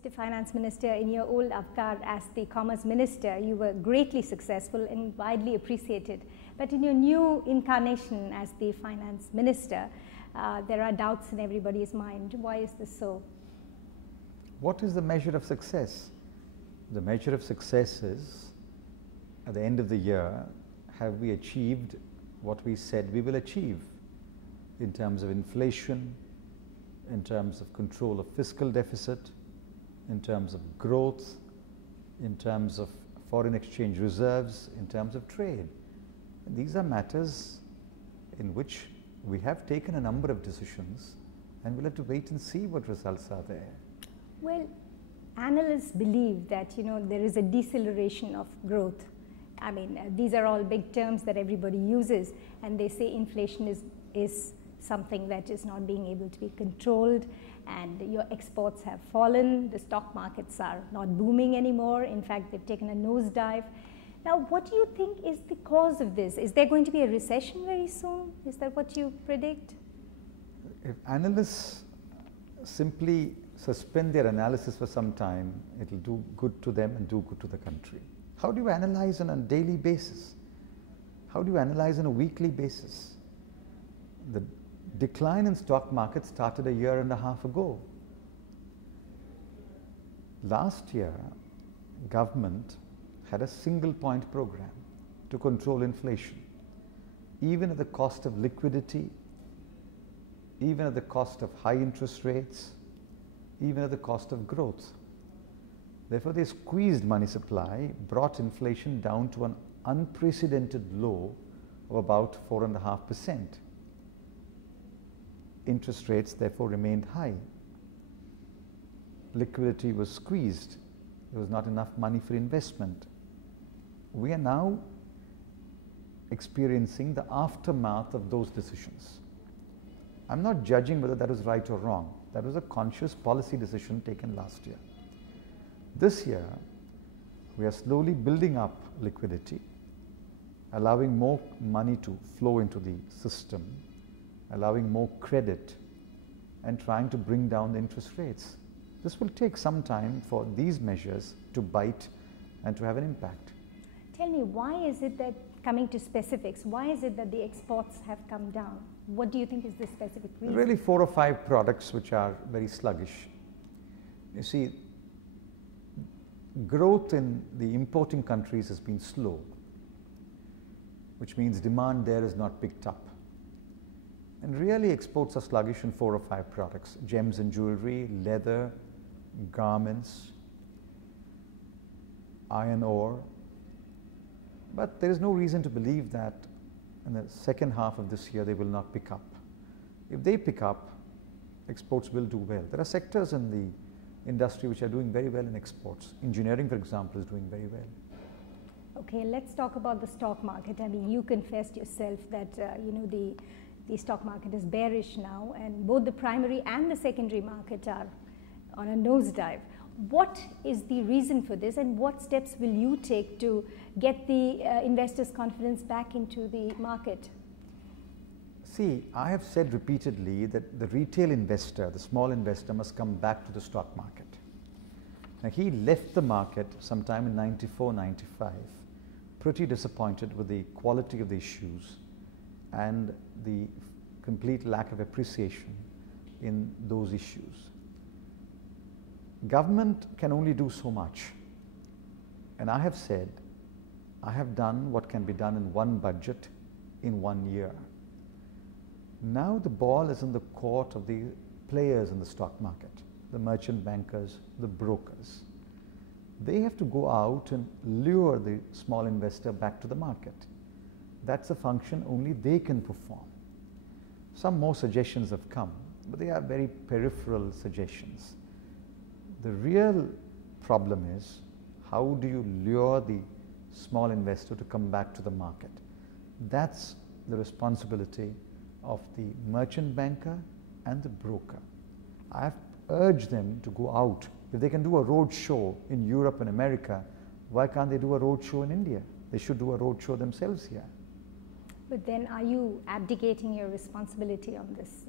Mr. Finance Minister, in your old avatar as the Commerce Minister, you were greatly successful and widely appreciated. But in your new incarnation as the Finance Minister, there are doubts in everybody's mind. Why is this so? What is the measure of success? The measure of success is, at the end of the year, have we achieved what we said we will achieve in terms of inflation, in terms of control of fiscal deficit, in terms of growth, in terms of foreign exchange reserves, in terms of trade. And these are matters in which we have taken a number of decisions, and we'll have to wait and see what results are there. Well, analysts believe that, there is a deceleration of growth. I mean, these are all big terms that everybody uses, and they say inflation is something that is not being able to be controlled, and your exports have fallen, the stock markets are not booming anymore. In fact, they've taken a nosedive. Now, what do you think is the cause of this? Is there going to be a recession very soon? Is that what you predict? If analysts simply suspend their analysis for some time, it will do good to them and do good to the country. How do you analyze on a daily basis? How do you analyze on a weekly basis? The decline in stock market started a year and a half ago. Last year, government had a single point program to control inflation, even at the cost of liquidity, even at the cost of high interest rates, even at the cost of growth. Therefore, they squeezed money supply, brought inflation down to an unprecedented low of about 4.5%. Interest rates therefore remained high. Liquidity was squeezed. There was not enough money for investment. We are now experiencing the aftermath of those decisions. I'm not judging whether that was right or wrong. That was a conscious policy decision taken last year. This year, we are slowly building up liquidity, allowing more money to flow into the system, allowing more credit, and trying to bring down the interest rates. This will take some time for these measures to bite and to have an impact. Tell me, why is it that, coming to specifics, why is it that the exports have come down? What do you think is the specific reason? Really 4 or 5 products which are very sluggish. You see, growth in the importing countries has been slow, which means demand there is not picked up. And really exports are sluggish in 4 or 5 products: gems and jewelry, leather, garments, iron ore. But there is no reason to believe that in the second half of this year they will not pick up. If they pick up, exports will do well. There are sectors in the industry which are doing very well in exports. Engineering, for example, is doing very well. Okay, let's talk about the stock market. I mean, you confessed yourself that the stock market is bearish now, and both the primary and the secondary market are on a nosedive. What is the reason for this, and what steps will you take to get the investors' confidence back into the market? See, I have said repeatedly that the retail investor, the small investor, must come back to the stock market. Now, he left the market sometime in 94, 95, pretty disappointed with the quality of the issues and the complete lack of appreciation in those issues. Government can only do so much. And I have said, I have done what can be done in one budget in 1 year. Now the ball is in the court of the players in the stock market, the merchant bankers, the brokers. They have to go out and lure the small investor back to the market. That's a function only they can perform. Some more suggestions have come, but they are very peripheral suggestions. The real problem is, how do you lure the small investor to come back to the market? That's the responsibility of the merchant banker and the broker. I have urged them to go out. If they can do a road show in Europe and America, why can't they do a road show in India? They should do a road show themselves here. But then are you abdicating your responsibility on this?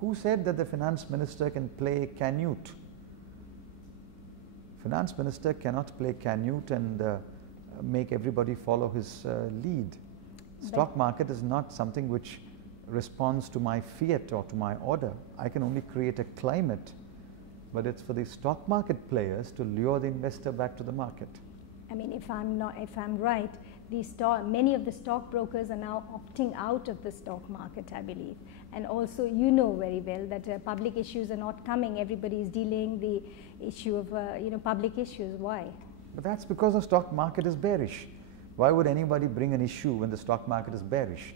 Who said that the finance minister can play Canute? Finance minister cannot play Canute and make everybody follow his lead. Stock market is not something which responds to my fiat or to my order. I can only create a climate, but it's for the stock market players to lure the investor back to the market. I mean, if I'm right, many of the stockbrokers are now opting out of the stock market, I believe. And also, you know very well that public issues are not coming. Everybody is delaying the issue of public issues. Why? But that's because the stock market is bearish. Why would anybody bring an issue when the stock market is bearish?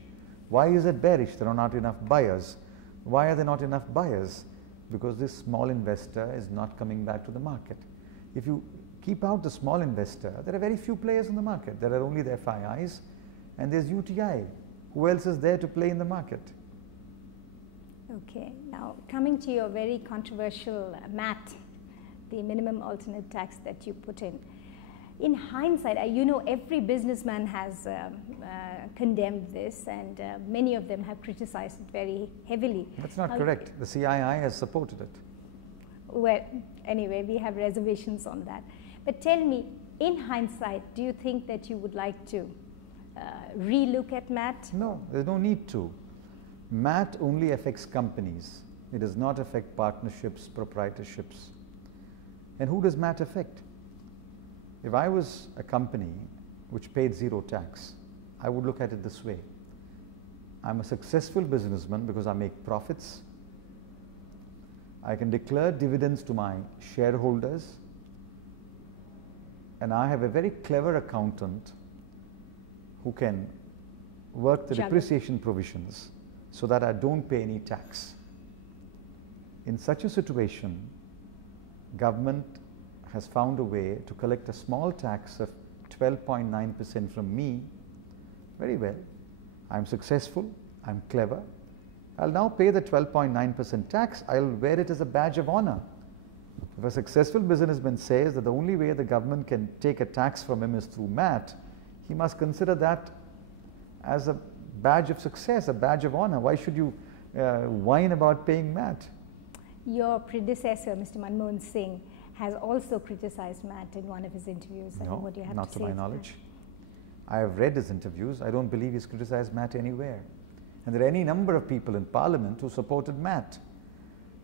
Why is it bearish? There are not enough buyers. Why are there not enough buyers? Because this small investor is not coming back to the market. If you keep out the small investor, there are very few players in the market. There are only the FIIs and there's UTI. Who else is there to play in the market? Okay, now coming to your very controversial MAT, the minimum alternate tax that you put in. In hindsight, every businessman has condemned this, and many of them have criticized it very heavily. That's not correct. The CII has supported it. Well, anyway, we have reservations on that. But tell me, in hindsight, do you think that you would like to re-look at MAT? No, there's no need to. MAT only affects companies. It does not affect partnerships, proprietorships. And who does MAT affect? If I was a company which paid zero tax, I would look at it this way. I'm a successful businessman because I make profits. I can declare dividends to my shareholders. And I have a very clever accountant who can work the depreciation provisions so that I don't pay any tax. In such a situation, government has found a way to collect a small tax of 12.9% from me. Very well. I'm successful. I'm clever. I'll now pay the 12.9% tax. I'll wear it as a badge of honor. If a successful businessman says that the only way the government can take a tax from him is through MAT, he must consider that as a badge of success, a badge of honor. Why should you whine about paying MAT? Your predecessor, Mr. Manmohan Singh, has also criticized MAT in one of his interviews. No, what do you have not to to say my knowledge. I have read his interviews. I don't believe he's criticized MAT anywhere. And there are any number of people in Parliament who supported MAT.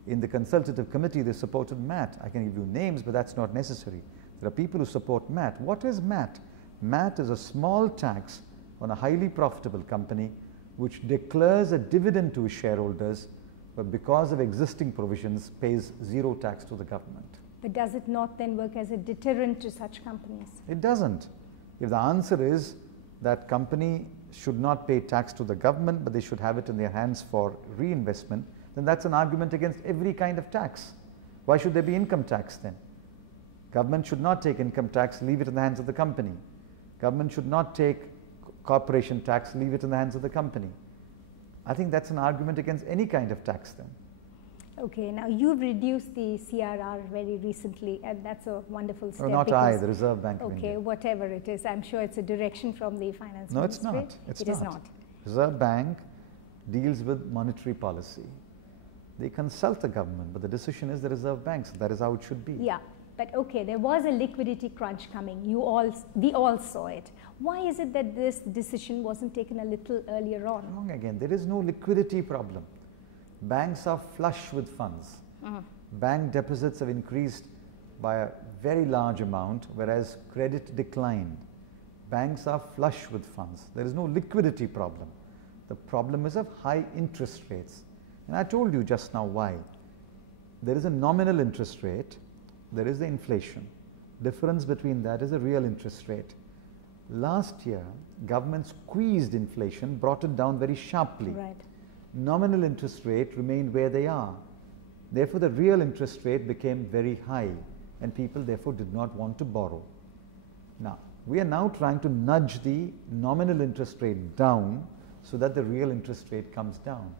In the consultative committee, they supported MAT. I can give you names, but that's not necessary. There are people who support MAT. What is MAT? MAT is a small tax on a highly profitable company which declares a dividend to its shareholders, but because of existing provisions, pays zero tax to the government. But does it not then work as a deterrent to such companies? It doesn't. If the answer is that company should not pay tax to the government, but they should have it in their hands for reinvestment, then that's an argument against every kind of tax. Why should there be income tax then? Government should not take income tax, leave it in the hands of the company. Government should not take corporation tax, leave it in the hands of the company. I think that's an argument against any kind of tax then. Okay, now you've reduced the CRR very recently, and that's a wonderful step. Oh, not I, the Reserve Bank of India. Okay, whatever it is, I'm sure it's a direction from the Finance Ministry. No, it's not. It is not. Reserve Bank deals with monetary policy. They consult the government, but the decision is the Reserve Bank, so that is how it should be. Yeah, but okay, there was a liquidity crunch coming. We all saw it. Why is it that this decision wasn't taken a little earlier on? Wrong again. There is no liquidity problem. Banks are flush with funds. Bank deposits have increased by a very large amount, whereas credit declined. Banks are flush with funds. There is no liquidity problem. The problem is of high interest rates. And I told you just now why. There is a nominal interest rate, there is the inflation. Difference between that is a real interest rate. Last year, government squeezed inflation, brought it down very sharply. Right. Nominal interest rate remained where they are. Therefore, the real interest rate became very high, and people therefore did not want to borrow. Now, we are now trying to nudge the nominal interest rate down so that the real interest rate comes down.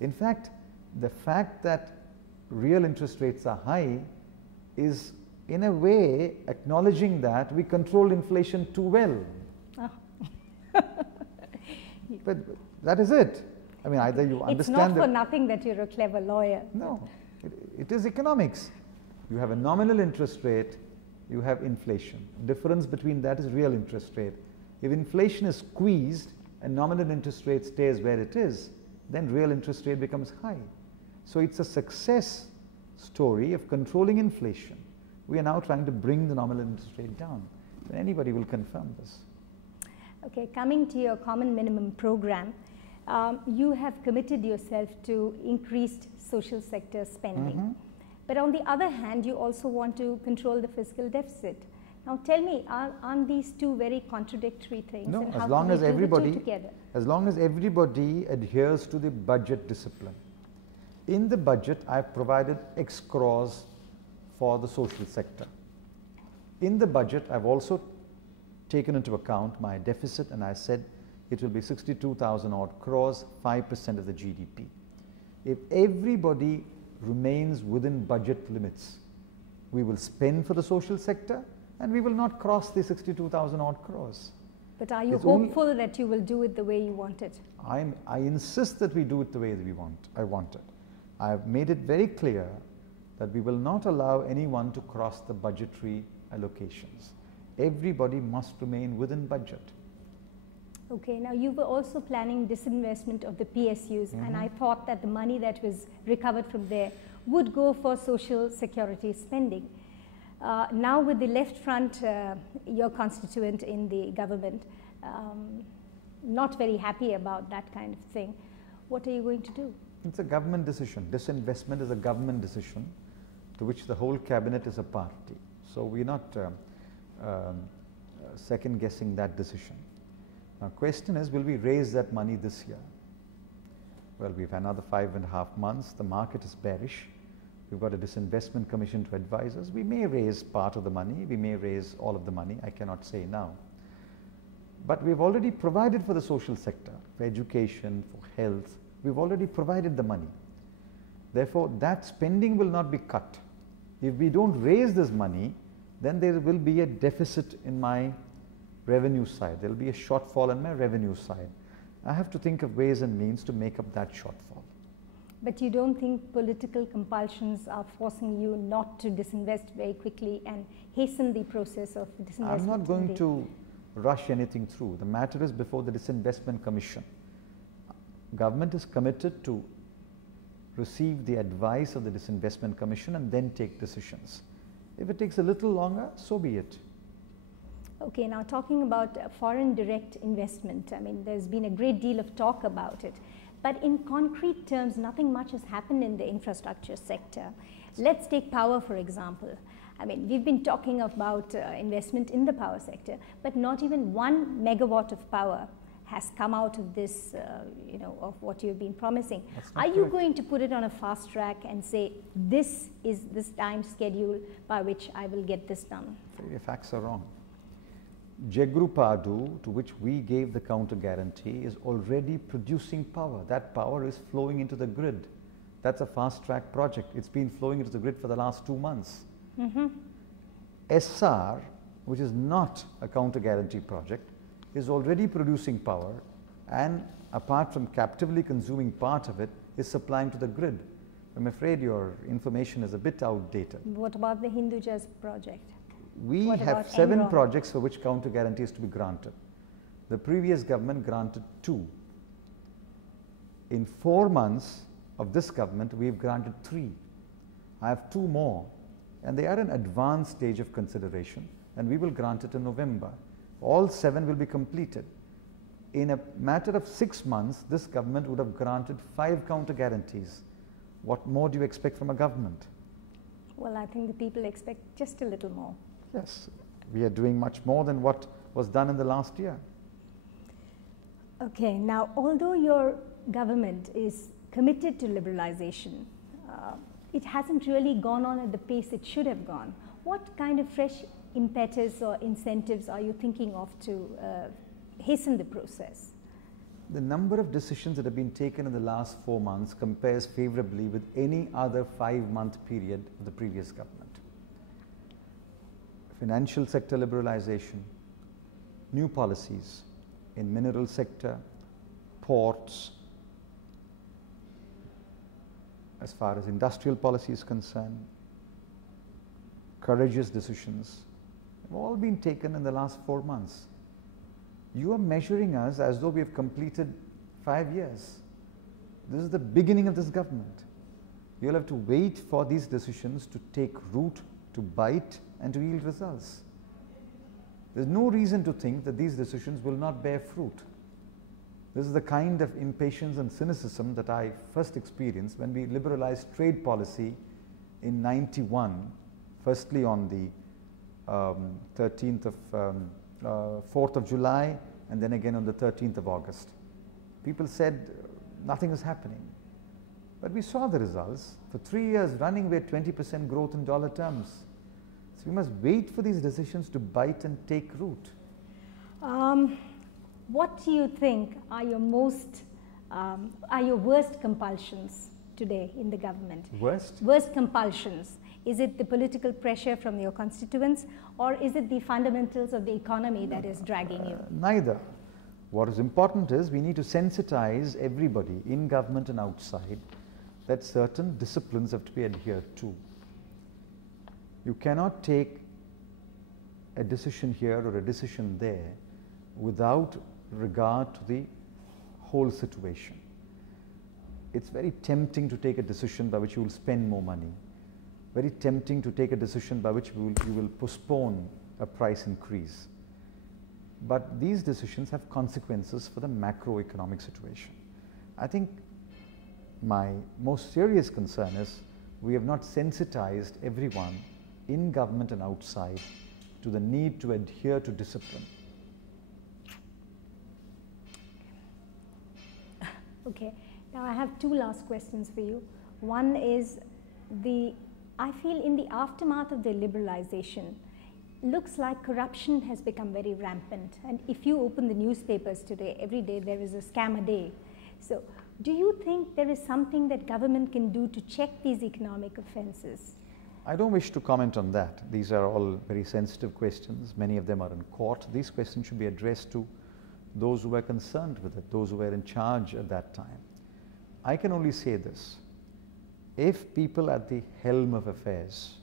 In fact that real interest rates are high is in a way acknowledging that we control inflation too well. Oh. But that is it. I mean, either you understand. It's not for nothing that you're a clever lawyer. No, it is economics. You have a nominal interest rate, you have inflation. Difference between that is real interest rate. If inflation is squeezed and nominal interest rate stays where it is, then real interest rate becomes high. So it's a success story of controlling inflation. We are now trying to bring the nominal interest rate down. And anybody will confirm this. Okay, coming to your common minimum program, you have committed yourself to increased social sector spending. But on the other hand, you also want to control the fiscal deficit. Now tell me, aren't these two very contradictory things? No, and as how long can as we do the two everybody, together? as long as everybody adheres to the budget discipline. In the budget, I have provided X crores for the social sector. In the budget, I've also taken into account my deficit, and I said it will be 62,000 odd crores, 5% of the GDP. If everybody remains within budget limits, we will spend for the social sector and we will not cross the 62,000 odd crores. But are you hopeful that you will do it the way you want it? I insist that we do it the way that I want it. I have made it very clear that we will not allow anyone to cross the budgetary allocations. Everybody must remain within budget. Okay, now you were also planning disinvestment of the PSUs, and I thought that the money that was recovered from there would go for social security spending. Now with the left front, your constituent in the government, not very happy about that kind of thing, what are you going to do? It's a government decision. Disinvestment is a government decision to which the whole cabinet is a party. So we're not second guessing that decision. Now, question is, will we raise that money this year? Well, we've another 5.5 months. The market is bearish. We've got a disinvestment commission to advise us. We may raise part of the money. We may raise all of the money. I cannot say now. But we've already provided for the social sector, for education, for health. We've already provided the money. Therefore, that spending will not be cut. If we don't raise this money, then there will be a deficit in my revenue side. There will be a shortfall in my revenue side. I have to think of ways and means to make up that shortfall. But you don't think political compulsions are forcing you not to disinvest very quickly and hasten the process of disinvestment? I'm not going to rush anything through. The matter is before the Disinvestment Commission. Government is committed to receive the advice of the Disinvestment Commission and then take decisions. If it takes a little longer, so be it. Okay, now talking about foreign direct investment, I mean, there's been a great deal of talk about it. But in concrete terms, nothing much has happened in the infrastructure sector. Let's take power, for example. I mean, we've been talking about investment in the power sector, but not even 1 megawatt of power has come out of this, of what you've been promising. Are you going to put it on a fast track and say, this is this time schedule by which I will get this done? Your facts are wrong. Jegrupadu, to which we gave the counter guarantee, is already producing power. That power is flowing into the grid. That's a fast track project. It's been flowing into the grid for the last 2 months. SR, which is not a counter guarantee project, is already producing power, and apart from captively consuming part of it, is supplying to the grid. I'm afraid your information is a bit outdated. What about the Hinduja Project? We have 7 projects for which counter guarantee is to be granted. The previous government granted 2. In 4 months of this government, we've granted 3. I have 2 more, and they are in advanced stage of consideration, and we will grant it in November. All 7 will be completed. In a matter of 6 months, this government would have granted 5 counter guarantees. What more do you expect from a government? Well, I think the people expect just a little more. Yes, we are doing much more than what was done in the last year. Okay, now although your government is committed to liberalization, it hasn't really gone on at the pace it should have gone. What kind of fresh impetus or incentives are you thinking of to hasten the process? The number of decisions that have been taken in the last 4 months compares favorably with any other 5-month period of the previous government. Financial sector liberalization, new policies in mineral sector, ports, as far as industrial policy is concerned, courageous decisions, have all been taken in the last 4 months. You are measuring us as though we have completed 5 years. This is the beginning of this government. You'll have to wait for these decisions to take root, to bite, and to yield results. There's no reason to think that these decisions will not bear fruit. This is the kind of impatience and cynicism that I first experienced when we liberalized trade policy in '91, firstly on the 4th of July, and then again on the 13th of August. People said nothing is happening. But we saw the results. For 3 years running, we had 20% growth in dollar terms. So we must wait for these decisions to bite and take root. What do you think are your worst compulsions today in the government? Worst? Worst compulsions. Is it the political pressure from your constituents, or is it the fundamentals of the economy that is dragging you? Neither. What is important is we need to sensitize everybody in government and outside that certain disciplines have to be adhered to. You cannot take a decision here or a decision there without regard to the whole situation. It's very tempting to take a decision by which you will spend more money. Very tempting to take a decision by which you will postpone a price increase. But these decisions have consequences for the macroeconomic situation. I think my most serious concern is we have not sensitized everyone in government and outside to the need to adhere to discipline. Okay, now I have 2 last questions for you. One is I feel in the aftermath of the liberalization, looks like corruption has become very rampant. And if you open the newspapers today, every day there is a scam a day. So do you think there is something that government can do to check these economic offenses? I don't wish to comment on that. These are all very sensitive questions. Many of them are in court. These questions should be addressed to those who were concerned with it, those who were in charge at that time. I can only say this. If people at the helm of affairs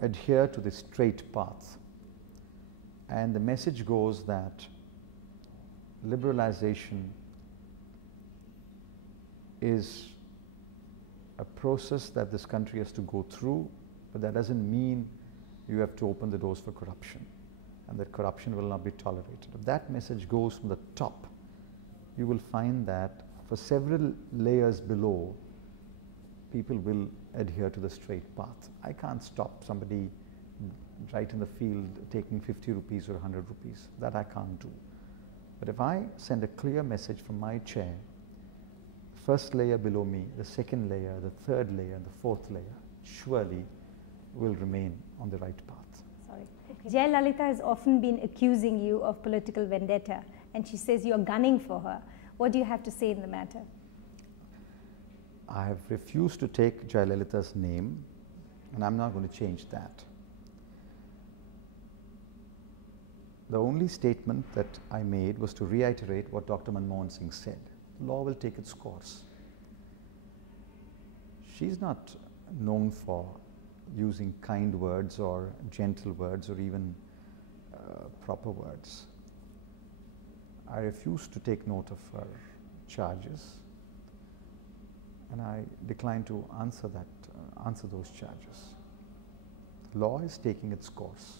adhere to the straight path, and the message goes that liberalization is a process that this country has to go through, but that doesn't mean you have to open the doors for corruption, and that corruption will not be tolerated. If that message goes from the top, you will find that for several layers below, people will adhere to the straight path. I can't stop somebody right in the field taking 50 rupees or 100 rupees. That I can't do. But if I send a clear message from my chair, first layer below me, the second layer, the third layer, and the fourth layer, surely will remain on the right path. Sorry. Okay. Jayalalitha has often been accusing you of political vendetta, and she says you're gunning for her. What do you have to say in the matter? I have refused to take Jayalalitha's name, and I'm not going to change that. The only statement that I made was to reiterate what Dr. Manmohan Singh said. Law will take its course. She's not known for using kind words or gentle words or even proper words. I refuse to take note of her charges, and I decline to answer those charges. Law is taking its course.